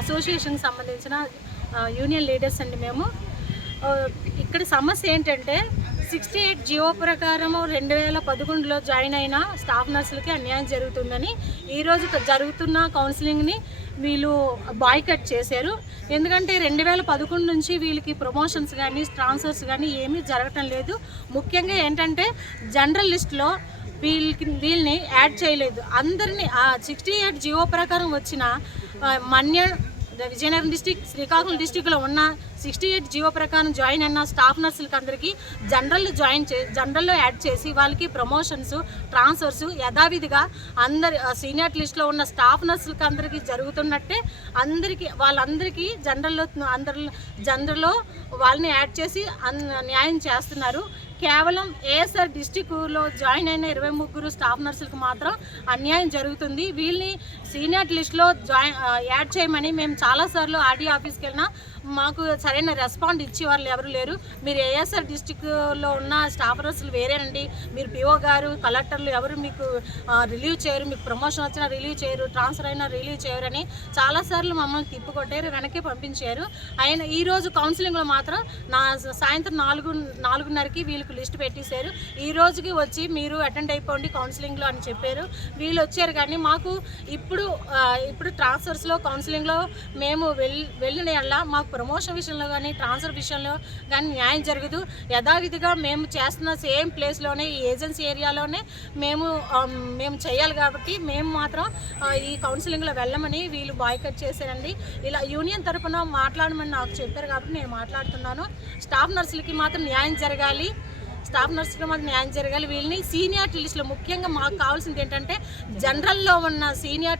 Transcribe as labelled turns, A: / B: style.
A: అసోసియేషన్కి సంబంధించిన union leaders అండి మేము. ఇక్కడ సమస్య ఏంటంటే సిక్స్టీ ఎయిట్ జియో ప్రకారం రెండు వేల పదకొండులో జాయిన్ అయిన స్టాఫ్ నర్సులకి అన్యాయం జరుగుతుందని ఈరోజు జరుగుతున్న కౌన్సిలింగ్ని వీళ్ళు బాయ్కట్ చేశారు. ఎందుకంటే రెండు వేల పదకొండు నుంచి వీళ్ళకి ప్రమోషన్స్ కానీ ట్రాన్స్ఫర్స్ కానీ ఏమీ జరగటం లేదు. ముఖ్యంగా ఏంటంటే జనరల్ లిస్ట్లో వీళ్ళకి వీళ్ళని యాడ్ చేయలేదు. అందరినీ ఆ సిక్స్టీ ఎయిట్ జియో ప్రకారం వచ్చిన మన్య విజయనగరం డిస్టిక్ శ్రీకాకుళం డిస్టిక్లో ఉన్న సిక్స్టీ ఎయిట్ జీవో ప్రకారం జాయిన్ అయిన స్టాఫ్ నర్సులకి అందరికీ జనరల్ జాయిన్ చే జనరల్లో యాడ్ చేసి వాళ్ళకి ప్రమోషన్స్ ట్రాన్స్ఫర్స్ యథావిధిగా అందరి సీనియర్ లిస్ట్లో ఉన్న స్టాఫ్ నర్సులకి అందరికీ జరుగుతున్నట్టే అందరికీ వాళ్ళందరికీ జనరల్లో అందరి జనరల్లో వాళ్ళని యాడ్ చేసి అన్ న్యాయం చేస్తున్నారు. కేవలం ఏఎస్ఆర్ డిస్టిక్లో జాయిన్ అయిన ఇరవై ముగ్గురు స్టాఫ్ నర్సులకు మాత్రం అన్యాయం జరుగుతుంది. వీళ్ళని సీనియర్ లిస్ట్లో జాయిన్ యాడ్ చేయమని మేము చాలాసార్లు ఆర్డీ ఆఫీస్కి వెళ్ళినా మాకు సరైన రెస్పాండ్ ఇచ్చే వాళ్ళు ఎవరు లేరు. మీరు ఏఎస్ఆర్ డిస్టిక్లో ఉన్న స్టాఫ్ నర్సులు వేరేనండి. మీరు పిఓ గారు కలెక్టర్లు ఎవరు మీకు రిలీవ్ చేయరు. మీకు ప్రమోషన్ వచ్చినా రిలీవ్ చేయరు. ట్రాన్స్ఫర్ అయినా రిలీవ్ చేయరని చాలాసార్లు మమ్మల్ని తిప్పుకొట్టారు వెనక్కి పంపించారు. ఆయన ఈరోజు కౌన్సిలింగ్లో మాత్రం నా సాయంత్రం నాలుగు నాలుగున్నరకి వీళ్ళు వీళ్ళకి లిస్ట్ పెట్టేశారు. ఈ రోజుకి వచ్చి మీరు అటెండ్ అయిపోండి కౌన్సిలింగ్లో అని చెప్పారు. వీళ్ళు వచ్చారు కానీ మాకు ఇప్పుడు ఇప్పుడు ట్రాన్స్ఫర్స్లో కౌన్సిలింగ్లో మేము వెళ్ వెళ్ళిన వల్ల మాకు ప్రమోషన్ విషయంలో కానీ ట్రాన్స్ఫర్ విషయంలో కానీ న్యాయం జరగదు. యథావిధిగా మేము చేస్తున్న సేమ్ ప్లేస్లోనే ఈ ఏజెన్సీ ఏరియాలోనే మేము మేము చేయాలి కాబట్టి మేము మాత్రం ఈ కౌన్సిలింగ్లో వెళ్ళమని వీళ్ళు బాయ్కట్ చేశారండి. ఇలా యూనియన్ తరఫున మాట్లాడమని నాకు చెప్పారు కాబట్టి నేను మాట్లాడుతున్నాను. స్టాఫ్ నర్సులకి మాత్రం న్యాయం జరగాలి. స్టాఫ్ నర్సులకు మాకు న్యాయం జరగాలి. వీళ్ళని సీనియర్ లిస్టులో ముఖ్యంగా మాకు కావాల్సింది ఏంటంటే జనరల్లో ఉన్న సీనియర్